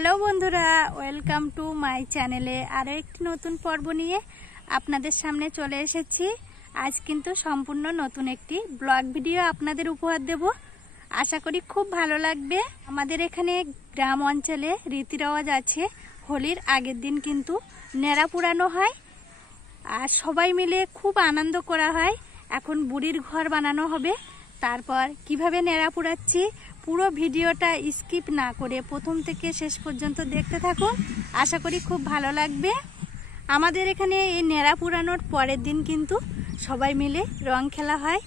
Hello বন্ধুরা, welcome to my চ্যানেলে আরও একটি নতুন পর্ব নিয়ে আপনাদের সামনে চলে এসেছি। আজ কিন্তু সম্পূর্ণ নতুন একটি ব্লগ ভিডিও আপনাদের উপহার দেব। আশা করি খুব ভালো লাগবে। আমাদের এখানে গ্রাম অঞ্চলে রীতি রেওয়াজ আছে, হোলির আগের দিন কিন্তু নেড়া পুরানো হয় আর সবাই মিলে খুব আনন্দ করা হয়। এখন বুড়ির ঘর বানানো হবে, তারপর কিভাবে নেড়া পুরাচ্ছি পুরো ভিডিওটা স্কিপ না করে প্রথম থেকে শেষ পর্যন্ত দেখতে থাকুন। আশা করি খুব ভালো লাগবে। আমাদের এখানে এই নেড়া পুরানোর পরের দিন কিন্তু সবাই মিলে রং খেলা হয়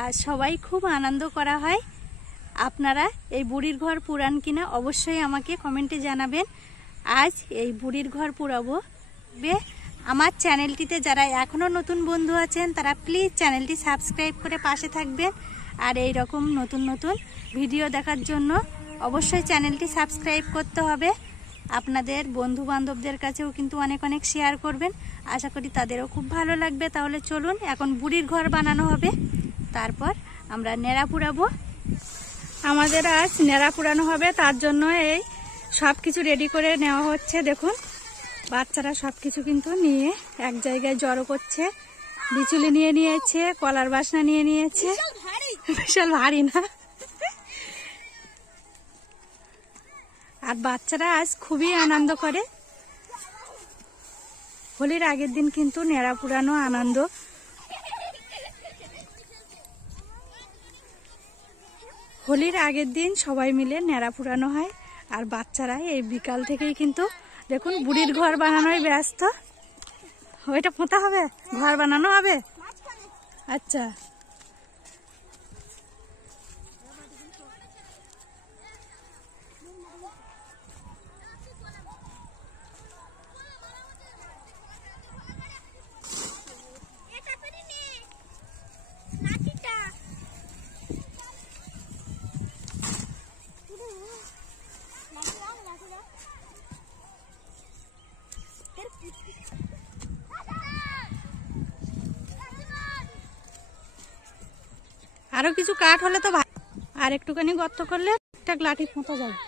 আর সবাই খুব আনন্দ করা হয়। আপনারা এই বুড়ির ঘর পুরান কিনা অবশ্যই আমাকে কমেন্টে জানাবেন। আজ এই বুড়ির ঘর পুরাবো। আমার চ্যানেলটিতে যারা এখনও নতুন বন্ধু আছেন তারা প্লিজ চ্যানেলটি সাবস্ক্রাইব করে পাশে থাকবেন। আর এই রকম নতুন নতুন ভিডিও দেখার জন্য অবশ্যই চ্যানেলটি সাবস্ক্রাইব করতে হবে। আপনাদের বন্ধু বান্ধবদের কাছেও কিন্তু অনেক অনেক শেয়ার করবেন, আশা করি তাদেরও খুব ভালো লাগবে। তাহলে চলুন, এখন বুড়ির ঘর বানানো হবে, তারপর আমরা নেড়া পুরাবো। আমাদের আজ নেড়া পুরানো হবে, তার জন্য এই সব কিছু রেডি করে নেওয়া হচ্ছে। দেখুন, বাচ্চারা সব কিছু কিন্তু নিয়ে এক জায়গায় জড়ো করছে। বিচুলি নিয়ে নিয়েছে, কলার বাসনা নিয়ে নিয়েছে। বিশাল ভারী না? আর বাচ্চারা আজ খুবই আনন্দ করে। হোলির আগের দিন কিন্তু নেড়া পুরানো আনন্দ। হোলির আগের দিন সবাই মিলে নেড়া পুরানো হয় আর বাচ্চারা এই বিকাল থেকেই কিন্তু দেখুন বুড়ির ঘর বানানোয় ব্যস্ত। ওইটা পোঁতা হবে, ঘর বানানো হবে। আচ্ছা, আরো কিছু কাঠ হলে তো আর একটুখানি গর্ত করলে একটা লাঠি পোঁতা যাবে।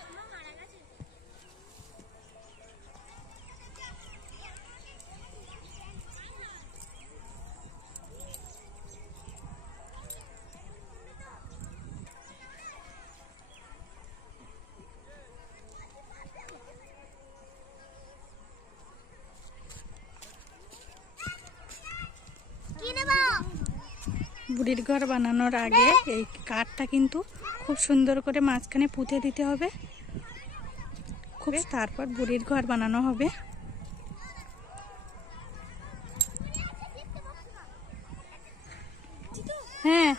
বুড়ির ঘর বানানোর আগে এই কাঠটা কিন্তু খুব সুন্দর করে মাঝখানে পুঁতে দিতে হবে, খুব তারপর বুড়ির ঘর বানানো হবে। হ্যাঁ,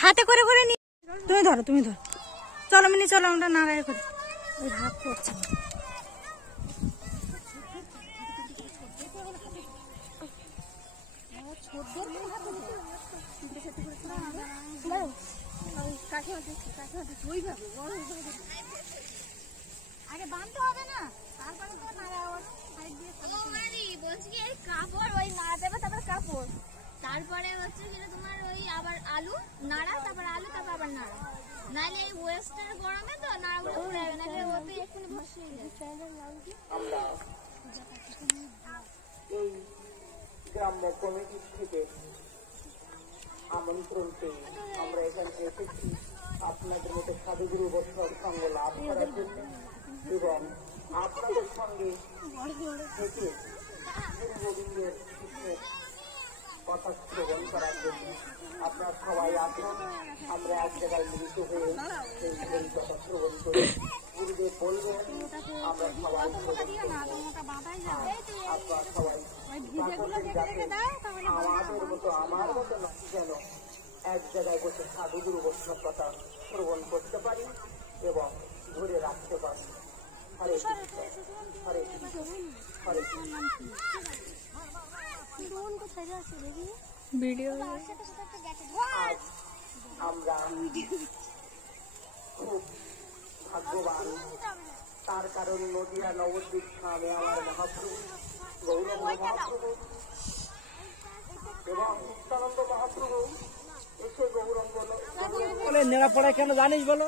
হাতে করে করে নি। তুমি ধরো, তুমি ধরো। চলো মিনি, চলো আমরা নাড়াই করি। ওই হাত পড়ছে। আগে বাঁধতে হবে না, তারপরে তো কাপড় ওই নাড়া দেবে, তারপর কাপড়, তারপরে হচ্ছে যেটা তোমার ওই আবার আলু নাড়া, তারপর আলু, তারপর আবার নাড়া। নাইলে এই ওয়েস্টার গরমে তো নাড়াগুলো পুড়ে যাবে, নাহলে ওতে এক্ষুনি ভসে এই গ্রাম্য কমিটি থেকে আমন্ত্রণ পেয়ে আমরা এখানে এসেছি আপনাদের মধ্যে সাধুগুরু বৈষ্ণব সঙ্গ লাভ করার জন্য এবং আপনাদের সঙ্গে থেকে গোবিন্দের কথা শ্রবণ করার জন্য। আপনারা সবাই আসুন, আমরা এক জায়গায় মিলিত হয়ে সেই কথা শ্রবণ করি। গুরুদেব বলবেন, আমরা সবাই আপনারা সবাই আমাদের মতো আমার মতো না যেন এক জায়গায় বসে সাধুগুরু বৈষ্ণব কথা শ্রবণ করতে পারি এবং ধরে রাখতে পারি। হরে কৃষ্ণ, হরে কৃষ্ণ, হরে কৃষ্ণ। আজ আমরা খুব ভাগ্যবান, তার কারণ নদিয়া নবদ্বীপ স্বামী আমার মহাপ্রভু গৌরব মহাপ্রভু এবং নিত্যানন্দ মহাপ্রভু এসে গৌরঙ্গ নেড়া পড়ায় কেন জানিস বলো?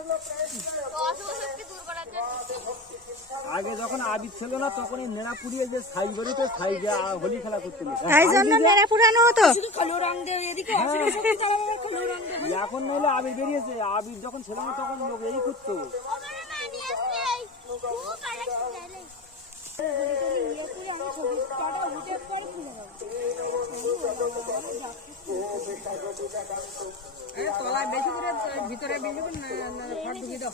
আগে যখন আবির ছিল না তখন এই নেড়া পুড়িয়ে যে ছাই বেরোতো ছাই হোলি খেলা করতে তাই জন্য নেড়া পুরানো হতো। এখন নইলে আবির বেরিয়েছে, আবির যখন ছিল না তখন লোক এই করতো। তলায় বেশি করে ভিতরে বেশি করে ফট ঢুকিয়ে দাও।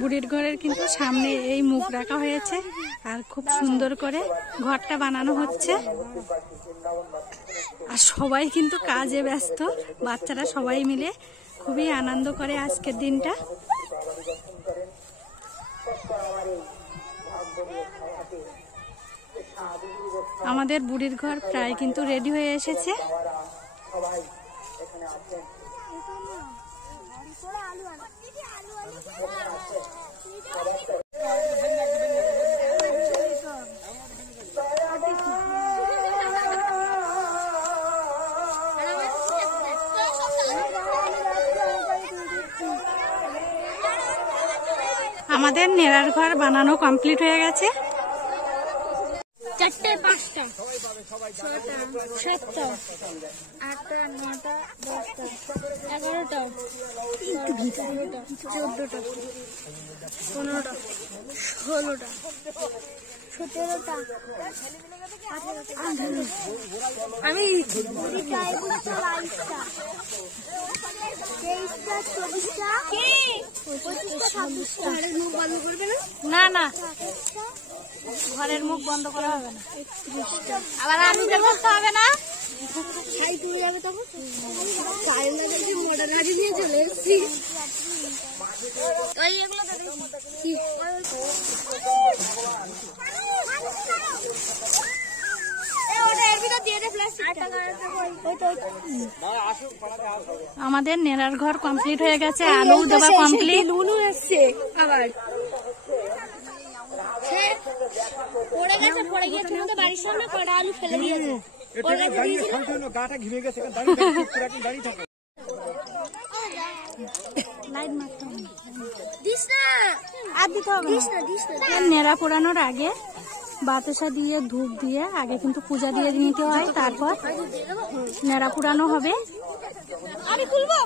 বুড়ির ঘরের কিন্তু সামনে এই মুখ রাখা হয়েছে আর খুব সুন্দর করে ঘরটা বানানো হচ্ছে। আর সবাই কিন্তু কাজে ব্যস্ত, বাচ্চারা সবাই মিলে খুবই আনন্দ করে আজকের দিনটা। আমাদের বুড়ির ঘর প্রায় কিন্তু রেডি হয়ে এসেছে। আমাদের নেড়ার ঘর বানানো কমপ্লিট হয়ে গেছে। 4টে 5টা 6টা 7টা 8টা 9টা 10টা 11টা 13টা 14টা 15টা 16টা 17টা 18টা আমি 20টা 21টা 22টা 23টা 24টা 25টা 26টা ঘরের মুখ বন্ধ করবে না? না ঘরের মুখ বন্ধ করা হবে না, আবার আমি করতে হবে না। ছাই তুলে যাবে তখন কারেন্ট দেখি মোটর গাড়ি নিয়ে চলে এসেছি। ওই এগুলো কি আমাদের নেড়ার ঘর কমপ্লিট হয়ে গেছে, আলু দেওয়া কমপ্লিট। লুলু এসছে আবার পড়ে গেছে, পড়ে গিয়ে তুমি তো বাড়ির সামনে কটা আলু ফেলে দিয়েছে। গাটা ঘিরে গেছে, নেড়া পোড়ানোর আগে বাতাসা দিয়ে ধূপ দিয়ে আগে কিন্তু পূজা দিয়ে নিতে হয়, তারপর নেড়া পোড়ানো হবে। আমি খুলবো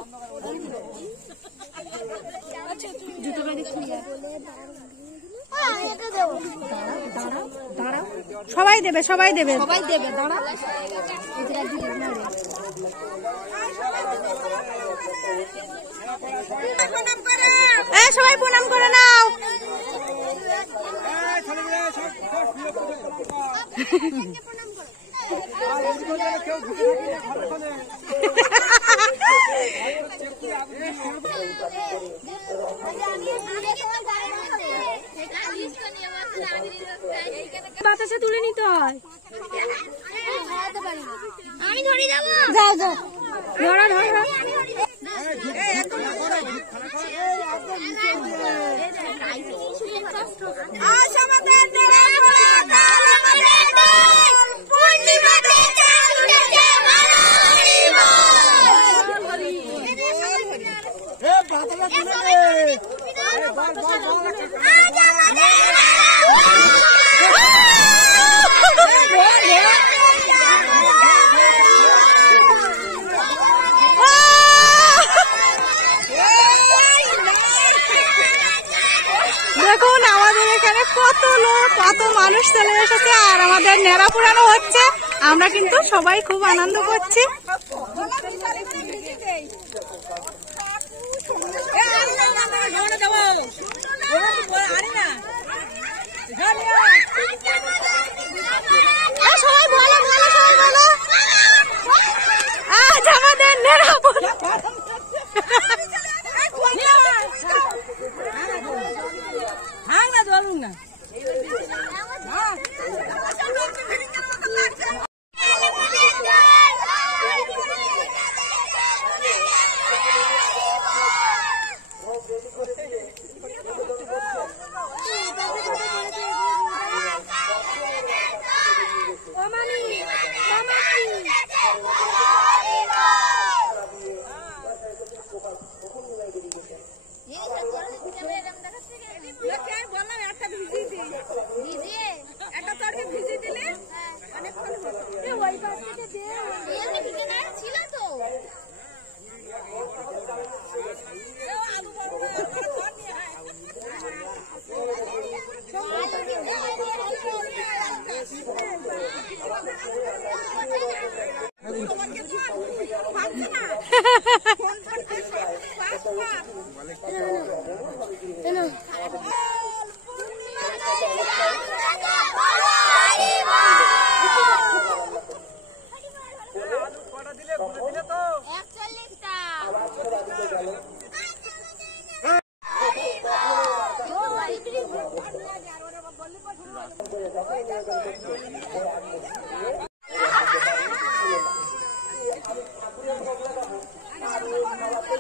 সবাই দেবে সবাই দেবে দাঁড়া সবাই প্রণাম করে নাও। বাতাসে তুলে নিতে হয়। আমি ধরে যাবো। যাও যাও, ধরো ধরো। দেখুন আমাদের এখানে কত লোক, কত মানুষ চলে এসেছে আর আমাদের নেড়া পোড়ানো হচ্ছে। আমরা কিন্তু সবাই খুব আনন্দ করছি। সবাই বলো বলো, সবাই বলো, আজ আমাদের নেড়া পোড়া।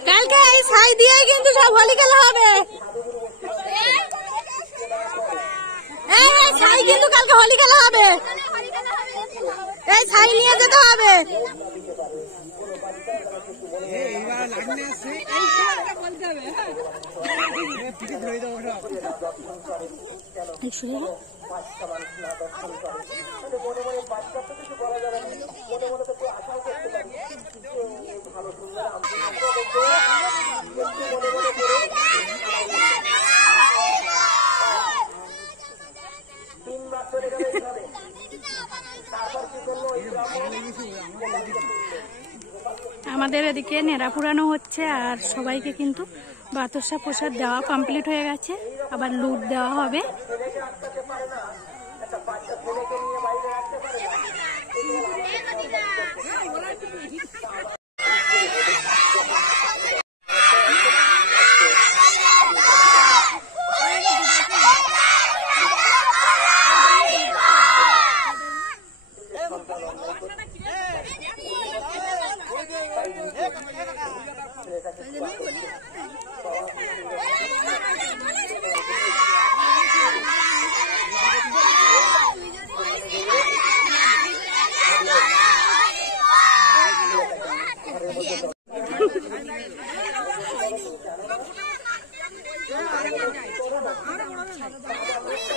কালকে এই ছাই দিয়ে কিন্তু সব হোলি খেলা হবে। এই ছাই কিন্তু কালকে হোলি খেলা হবে। এই ছাই নিয়ে যেতে হবে। আমাদের এদিকে নেড়া পুরানো হচ্ছে আর সবাইকে কিন্তু বাতাসা প্রসাদ দেওয়া কমপ্লিট হয়ে গেছে, আবার লুট দেওয়া হবে।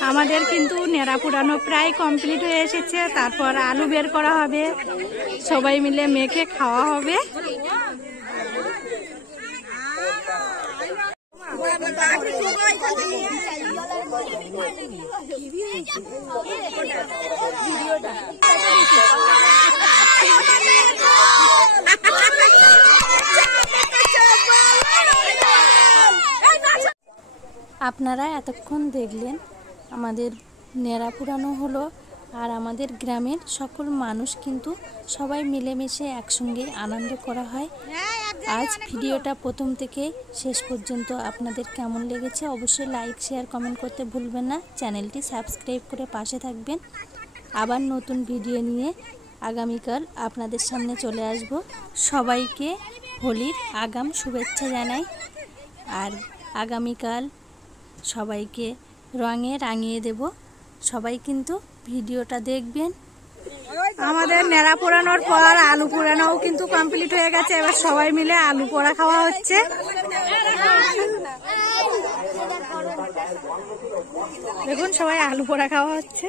আমাদের কিন্তু নেড়া পুরানো প্রায় কমপ্লিট হয়ে এসেছে। তারপর আলু বের করা হবে, সবাই মিলে মেখে খাওয়া হবে। আপনারা এতক্ষণ দেখলেন আমাদের নেড়া পুরানো হলো, আর আমাদের গ্রামের সকল মানুষ কিন্তু সবাই মিলেমিশে একসঙ্গে আনন্দ করা হয়। আজ ভিডিওটা প্রথম থেকে শেষ পর্যন্ত আপনাদের কেমন লেগেছে অবশ্যই লাইক শেয়ার কমেন্ট করতে ভুলবেন না। চ্যানেলটি সাবস্ক্রাইব করে পাশে থাকবেন। আবার নতুন ভিডিও নিয়ে আগামীকাল আপনাদের সামনে চলে আসব। সবাইকে হোলির আগাম শুভেচ্ছা জানাই। আর আগামীকাল সবাইকে রঙে রাঙিয়ে দেব। সবাই কিন্তু ভিডিওটা দেখবেন। আমাদের নেড়া পোড়ানোর পর আলু পোড়ানোও কিন্তু কমপ্লিট হয়ে গেছে। এবার সবাই মিলে আলু পোড়া খাওয়া হচ্ছে। দেখুন সবাই আলু পোড়া খাওয়া হচ্ছে।